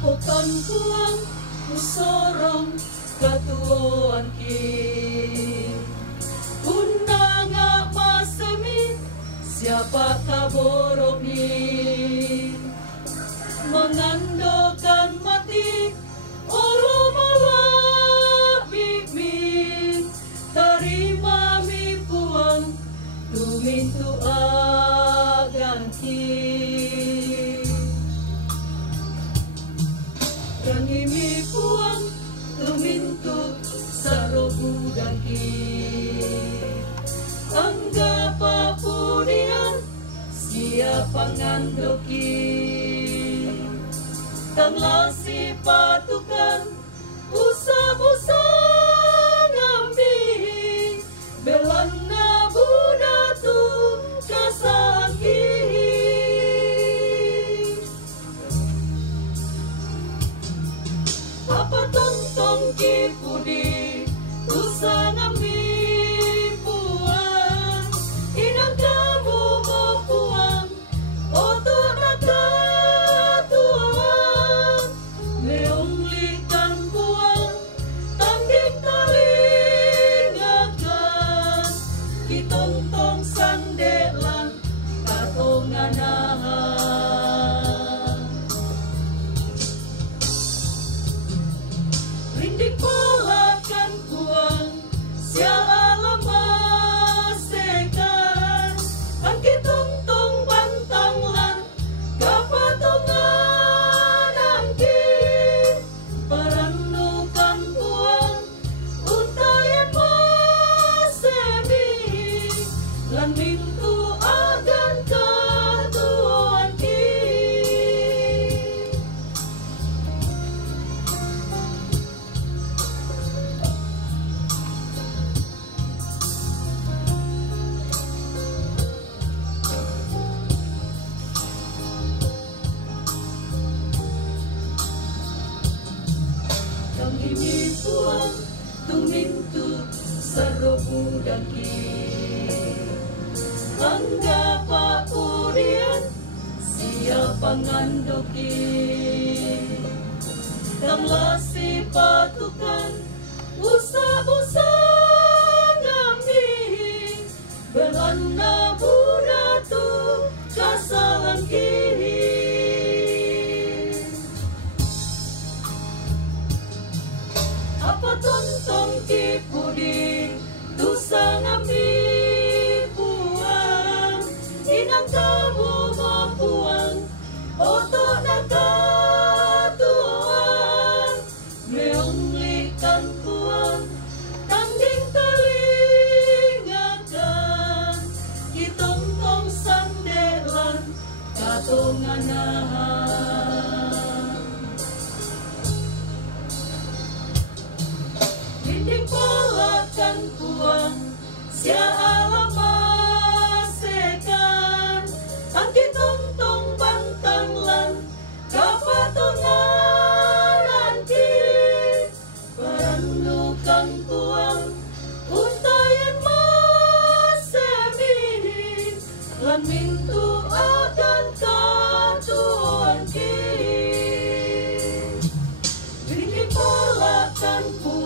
Ampukan puang musorong katuoan ki unanga masemi siapa kaborok ni mengandokan mati olo malah bimin terima mi puang tumintu aganti Rangimi puang tumintu sarobu daki angga papunian siapa ngandoki kang lasi patukan usa-usa ngambi belana budatu kasaki apa tong ki pudi usa ngambi puang inang kamu mau puang oto nakatuan meunglikan puang tanding talingakan kitong-tong sandelan katonganahan rindik palakan puang sia alam masekan ang kitong-tong bantanglan kapatungan angki paranukan puang untayan masemi lan mintu agan katuan ki kang ini puang tumintu sarobu daki angga paurian siapa ngandoki kang lasi patukan usa-usa ngambi belanda budatu kasalan kiri apa tontong ki pudi tusa ngambi puang inang kamu mapuang oto nakatuan meunglikan puang tanding talingakan kitong-tong sandelan katonganahan dinding palakan puang sia alam masekan ang kitong-tong bantanglan kapatungan anki paranukan puang untayan masemi lan mintu akan katuan ki dinding palakan puang